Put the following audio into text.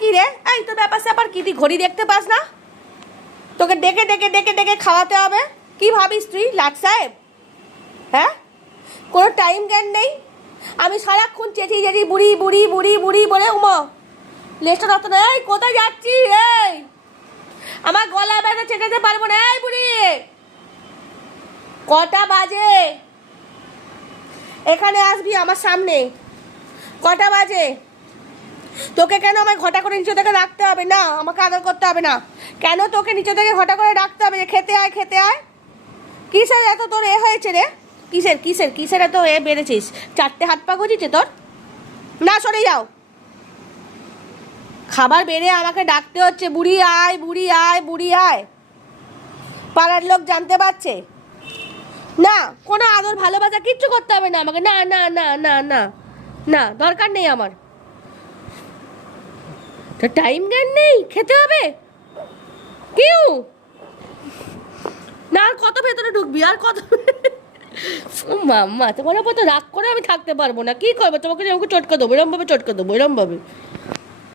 কি রে এই, তোর ব্যাপার স্যাপার কি? তুই ঘড়ি দেখতে পাস না? তোকে ডেকে ডেকে ডেকে ডেকে খাওয়াতে হবে। কি ভাবিস তুই, লাট সাহেব? হ্যাঁ? কোনো টাইম জ্ঞান নেই? আমি সারাক্ষণ চেঁচিয়ে চেঁচিয়ে বুড়ি বুড়ি বুড়ি বুড়ি বলে উমো। লেজটা না এই, কোথায় যাচ্ছি এই! আমার গলা ব্যথা চেটাতে পারব না, এই বুড়ি! কটা বাজে? এখানে আসবি আমার সামনে। কটা বাজে? তোকে কেন আমায় ঘটা করে নিচে থেকে রাখতে হবে? না, আমাকে আদর করতে হবে না। কেন তোকে নিচে থেকে ঘটা করে রাখতে হবে? যে খেতে আয় খেতে আয়। কিসের এত তোর এ হয়েছে রে? কিসের কিসের কিসের এত এ বেড়েছিস? চারটে হাত পা গজিছে তোর? না, সরে যাও। খাবার বেড়ে আমাকে ডাকতে হচ্ছে, বুড়ি আয় বুড়ি আয় বুড়ি আয়। পাড়ার লোক জানতে পারছে? না, কোনো আদর ভালোবাসা কিচ্ছু করতে হবে না আমাকে। না না না না না না, দরকার নেই আমার। তো টাইম জ্ঞান নেই, খেতে হবে? কিউ? না, আর কত ভেতরে ঢুকবি? আর কত মাম্মা, তোমার ওপর তো রাগ করে আমি থাকতে পারব না। কি করব? তোমাকে আমাকে চটকে দেবো, এরমভাবে চটকে দেবো, এরমভাবে।